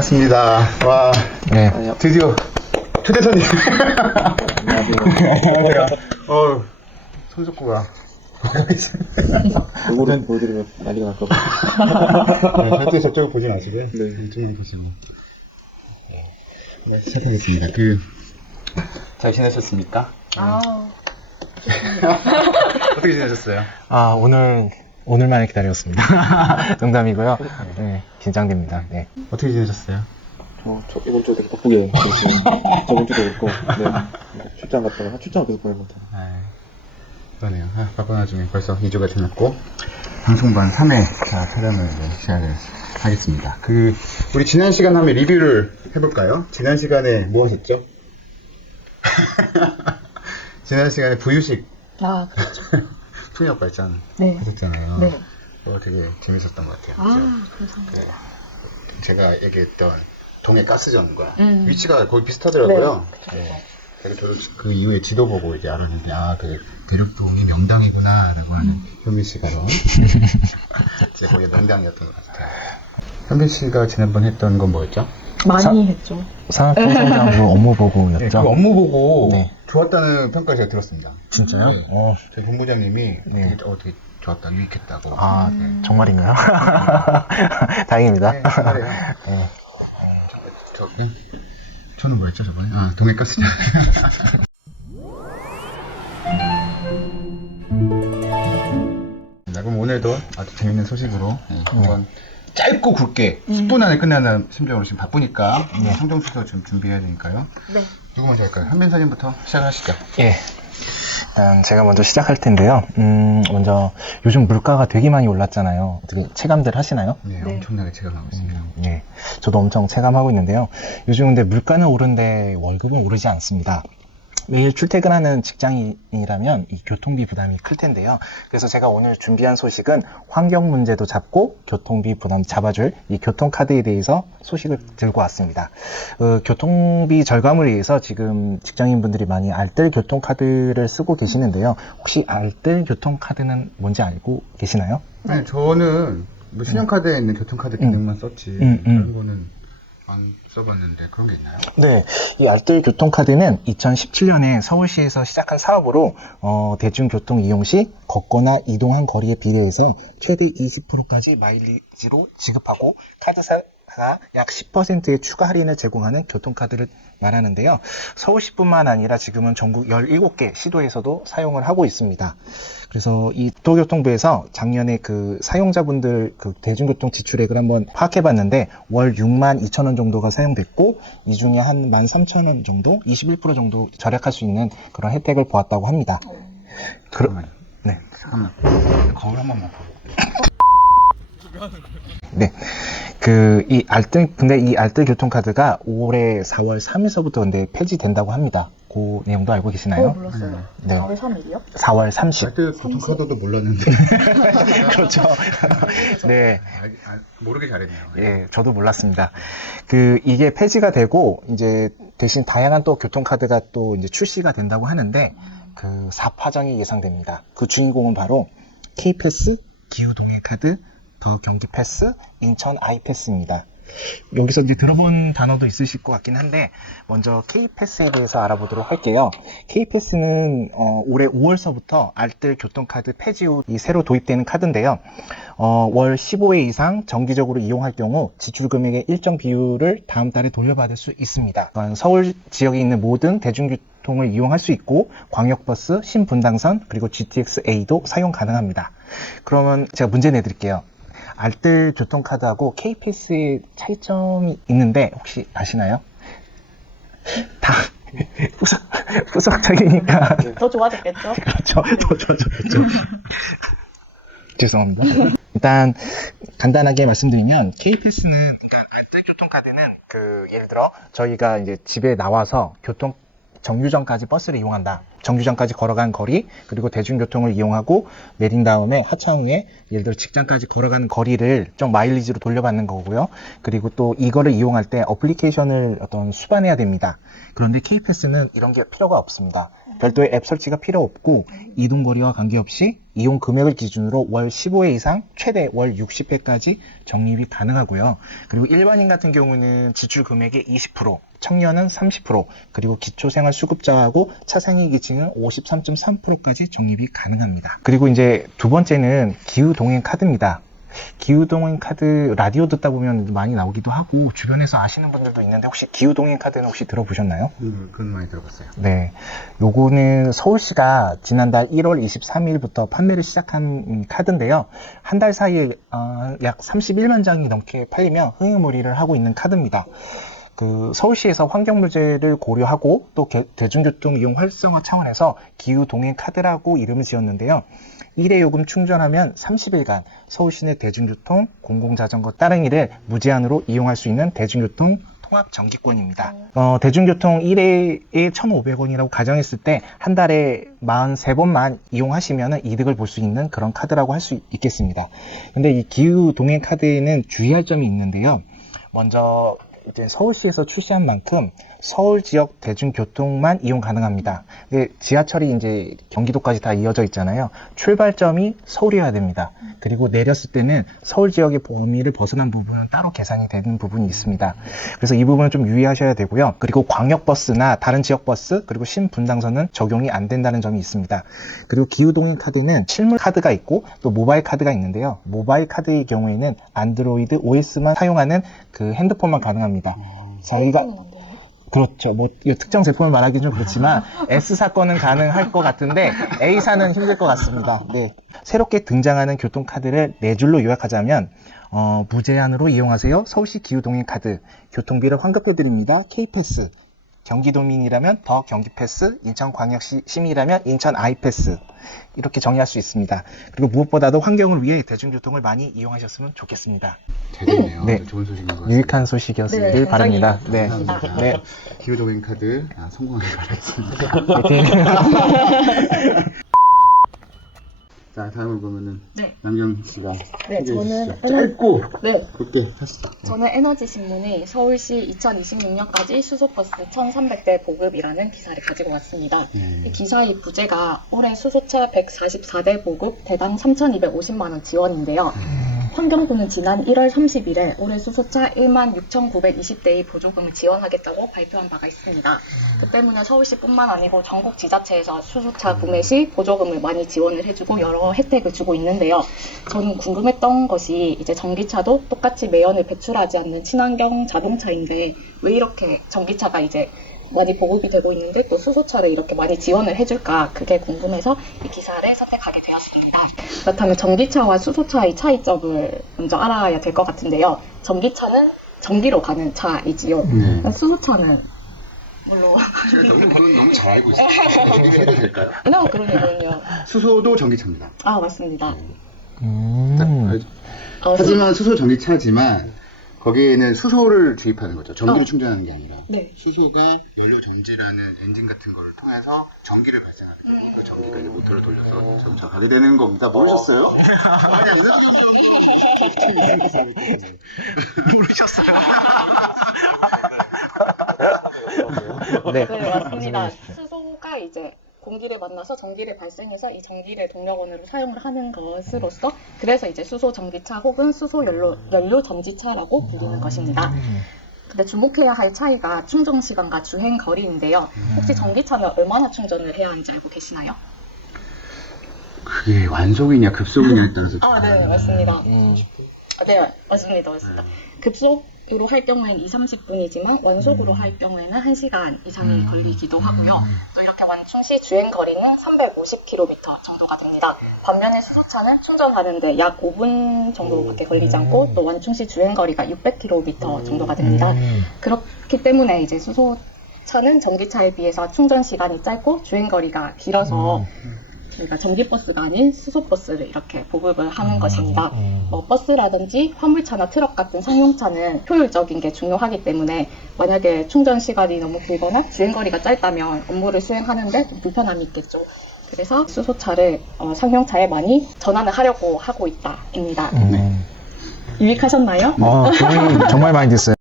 반갑습니다. 와, 네. 드디어 초대 손님. 안녕하세요. 손석구가. 얼굴을 보여드리면 난리가 날까봐. 절대 저쪽을 보지 마시고요. 네. 이쪽만 보시고. 네, 시작하겠습니다. 잘 지내셨습니까? 어떻게 지내셨어요? 오늘만에 기다렸습니다. 농담이고요. 네, 긴장됩니다. 네. 어떻게 지내셨어요? 저 이번 주에 되게 바쁘게 지금 저번 주도 그렇고 네. 출장 갔다가 출장 계속 보낸 것 같아요. 그러네요. 바쁜 와중에 벌써 2주가 지났고 방송반 3회 촬영을 이제 시작을 하겠습니다. 우리 지난 시간 한번 리뷰를 해볼까요? 지난 시간에 뭐 하셨죠? 지난 시간에 부유식 그렇죠. 풍력 발전 네. 하셨잖아요. 네. 그거 되게 재밌었던 것 같아요. 감사합니다. 제가 얘기했던 동해 가스전과 음. 위치가 거의 비슷하더라고요. 네. 그래서 저도 그 이후에 지도 보고 이제 알았는데, 대륙동이 명당이구나라고 하는 현빈 씨가 제 거기 명당이었던 것 같아요. 현빈 씨가 지난번 했던 건 뭐였죠? 많이 했죠. 산업통상자부 업무보고였죠. 네, 그 업무 보고 네. 좋았다는 평가 제가 들었습니다. 진짜요? 네. 저희 본부장님이 되게 좋았다, 유익했다고. 정말인가요? 다행입니다. 네, 정말이에요. 네. 저는 뭐였죠, 저번에? 동해가스전. 그럼 오늘도 아주 재밌는 소식으로 한번 짧고 굵게 10분 안에 끝나는 심정으로 지금 바쁘니까 성정수서 좀 준비해야 되니까요. 네. 누구 먼저 할까요? 현빈사님부터 시작하시죠. 예. 일단 제가 먼저 시작할 텐데요. 먼저 요즘 물가가 되게 많이 올랐잖아요. 어떻게 체감들 하시나요? 네, 네. 엄청나게 체감하고 있습니다. 네. 저도 엄청 체감하고 있는데요. 요즘 근데 물가는 오른데 월급은 오르지 않습니다. 매일 출퇴근하는 직장인이라면 이 교통비 부담이 클 텐데요. 그래서 제가 오늘 준비한 소식은 환경 문제도 잡고 교통비 부담 잡아줄 이 교통카드에 대해서 소식을 들고 왔습니다. 교통비 절감을 위해서 지금 직장인분들이 많이 알뜰 교통카드를 쓰고 계시는데요. 혹시 알뜰 교통카드는 뭔지 알고 계시나요? 네, 저는 뭐 신용카드에 있는 교통카드 기능만 썼지 그런 거는 안 써봤는데 그런 게 있나요? 네, 이 알뜰 교통카드는 2017년에 서울시에서 시작한 사업으로 대중교통 이용 시 걷거나 이동한 거리에 비례해서 최대 20%까지 마일리지로 지급하고 카드사가 약 10%의 추가 할인을 제공하는 교통카드를 말하는데요. 서울시뿐만 아니라 지금은 전국 17개 시도에서도 사용을 하고 있습니다. 그래서 이 도교통부에서 작년에 그 사용자분들 그 대중교통 지출액을 한번 파악해 봤는데 월 6만 2천 원 정도가 사용됐고 이 중에 한 13,000원 정도, 21% 정도 절약할 수 있는 그런 혜택을 보았다고 합니다. 네. 잠깐만. 거울 한 번만 보고. 네. 근데 이 알뜰 교통카드가 올해 4월 3일서부터 근데 폐지된다고 합니다. 그 내용도 알고 계시나요? 몰랐어요. 네. 4월 3일이요? 4월 30일. 알뜰 교통카드도 몰랐는데. 그렇죠. 네. 모르게 잘했네요. 예, 저도 몰랐습니다. 이게 폐지가 되고, 이제 대신 다양한 또 교통카드가 또 이제 출시가 된다고 하는데, 4파장이 예상됩니다. 그 주인공은 바로 K패스, 기후동해카드, 더 경기패스, 인천 아이패스입니다. 여기서 이제 들어본 단어도 있으실 것 같긴 한데 먼저 K패스에 대해서 알아보도록 할게요. K패스는 올해 5월서부터 알뜰 교통카드 폐지 후 이 새로 도입되는 카드인데요. 월 15회 이상 정기적으로 이용할 경우 지출 금액의 일정 비율을 다음 달에 돌려받을 수 있습니다. 서울 지역에 있는 모든 대중교통을 이용할 수 있고 광역버스, 신분당선, 그리고 GTX-A도 사용 가능합니다. 그러면 제가 문제 내드릴게요. 알뜰 교통카드하고 K패스의 차이점이 있는데 혹시 아시나요? 다 후속적이니까 더 좋아졌겠죠? 그렇죠. 더 좋아졌죠. 죄송합니다. 일단 간단하게 말씀드리면 K패스는 알뜰 교통카드는 예를 들어 저희가 이제 집에 나와서 정류장까지 버스를 이용한다. 정류장까지 걸어간 거리, 그리고 대중교통을 이용하고 내린 다음에 하차 후에 예를 들어 직장까지 걸어가는 거리를 좀 마일리지로 돌려받는 거고요. 그리고 또 이거를 이용할 때 어플리케이션을 수반해야 됩니다. 그런데 K패스는 이런 게 필요가 없습니다. 별도의 앱 설치가 필요 없고 이동거리와 관계없이 이용 금액을 기준으로 월 15회 이상 최대 월 60회까지 적립이 가능하고요. 그리고 일반인 같은 경우는 지출 금액의 20%, 청년은 30%, 그리고 기초생활수급자하고 차상위계층은 53.3%까지 적립이 가능합니다. 그리고 이제 두 번째는 기후동행 카드입니다. 기후동행 카드 라디오 듣다 보면 많이 나오기도 하고 주변에서 아시는 분들도 있는데 혹시 기후동행 카드는 혹시 들어보셨나요? 그건 많이 들어봤어요. 네. 요거는 서울시가 지난달 1월 23일부터 판매를 시작한 카드인데요. 한 달 사이에 약 31만 장이 넘게 팔리며 흥행몰이를 하고 있는 카드입니다. 그 서울시에서 환경문제를 고려하고 또 대중교통 이용 활성화 차원에서 기후동행 카드라고 이름을 지었는데요. 1회 요금 충전하면 30일간 서울시내 대중교통, 공공자전거 따릉이를 무제한으로 이용할 수 있는 대중교통 통합 정기권입니다. 대중교통 1회에 1,500원이라고 가정했을 때 한 달에 43번만 이용하시면 이득을 볼 수 있는 그런 카드라고 할 수 있겠습니다. 근데 이 기후동행 카드에는 주의할 점이 있는데요. 먼저 이제 서울시에서 출시한 만큼 서울 지역 대중교통만 이용 가능합니다. 근데 지하철이 이제 경기도까지 다 이어져 있잖아요. 출발점이 서울이어야 됩니다. 그리고 내렸을 때는 서울 지역의 범위를 벗어난 부분은 따로 계산이 되는 부분이 있습니다. 그래서 이 부분은 좀 유의하셔야 되고요. 그리고 광역버스나 다른 지역버스 그리고 신분당선은 적용이 안 된다는 점이 있습니다. 그리고 기후동행 카드는 실물 카드가 있고 또 모바일 카드가 있는데요. 모바일 카드의 경우에는 안드로이드 OS만 사용하는 그 핸드폰만 가능합니다. 저희가 그렇죠. 뭐, 이 특정 제품을 말하기는 좀 그렇지만, S사건은 가능할 것 같은데, A사는 힘들 것 같습니다. 네. 새롭게 등장하는 교통카드를 4줄로 요약하자면, 무제한으로 이용하세요. 서울시 기후동행 카드. 교통비를 환급해드립니다. K패스. 경기도민이라면 더 경기패스, 인천광역시 시민이라면 인천 아이패스. 이렇게 정의할 수 있습니다. 그리고 무엇보다도 환경을 위해 대중교통을 많이 이용하셨으면 좋겠습니다. 되겠네요. 네. 좋은 소식인 것 같습니다. 유익한 소식이었길 네, 바랍니다. 네. 감사합니다. 네. 기후동행 카드 성공하길 바라겠습니다. 자, 다음을 보면은 네. 남경 씨가 네, 저는 짧고 네. 굵게 탔습니다. 저는 에너지신문이 서울시 2026년까지 수소버스 1,300대 보급이라는 기사를 가지고 왔습니다. 이 기사의 부제가 올해 수소차 144대 보급 대당 3,250만 원 지원인데요. 환경부는 지난 1월 30일에 올해 수소차 16,920대의 보조금을 지원하겠다고 발표한 바가 있습니다. 그 때문에 서울시뿐만 아니고 전국 지자체에서 수소차 구매 시 보조금을 많이 지원을 해주고 여러 혜택을 주고 있는데요. 저는 궁금했던 것이 이제 전기차도 똑같이 매연을 배출하지 않는 친환경 자동차인데 왜 이렇게 전기차가 이제 많이 보급이 되고 있는데 또 수소차를 이렇게 많이 지원을 해줄까 그게 궁금해서 이 기사를 선택하게 되었습니다. 그렇다면 전기차와 수소차의 차이점을 먼저 알아야 될 것 같은데요. 전기차는 전기로 가는 차이지요. 수소차는 물론 그건 너무 잘 알고 있어요. 어떻게 해도 될까요? 그러면요. 수소도 전기차입니다. 아 맞습니다. 하지만 수소 전기차지만 거기에는 수소를 주입하는 거죠. 전기를 충전하는 게 아니라. 네. 수소가 연료 정지라는 엔진 같은 거를 통해서 전기를 발생하게 되고 그 전기가 이제 모터를 돌려서 자동차 가게 되는 겁니다. 모르셨어요? 아니, 모르셨어요? 네, 맞습니다. 수소가 이제 공기를 만나서 전기를 발생해서 이 전기를 동력원으로 사용을 하는 것으로서 그래서 이제 수소 전기차 혹은 수소 연료 전지차라고 불리는 것입니다. 근데 주목해야 할 차이가 충전 시간과 주행 거리인데요. 혹시 전기차는 얼마나 충전을 해야 하는지 알고 계시나요? 그게 완속이냐 급속이냐에 따라서. 네, 맞습니다. 네, 맞습니다. 급속으로 할 경우에는 20-30분이지만 완속으로 할 경우에는 1시간 이상이 걸리기도 하고요. 또 이렇게 완충 시 주행 거리는 350km 정도가 됩니다. 반면에 수소차는 충전하는데 약 5분 정도밖에 걸리지 않고 또 완충 시 주행 거리가 600km 정도가 됩니다. 그렇기 때문에 이제 수소차는 전기차에 비해서 충전 시간이 짧고 주행 거리가 길어서 그러니까 전기버스가 아닌 수소버스를 이렇게 보급을 하는 것입니다. 버스라든지 화물차나 트럭 같은 상용차는 효율적인 게 중요하기 때문에 만약에 충전 시간이 너무 길거나 주행거리가 짧다면 업무를 수행하는데 좀 불편함이 있겠죠. 그래서 수소차를 상용차에 많이 전환을 하려고 하고 있다입니다. 유익하셨나요? 도움이 정말 많이 됐어요.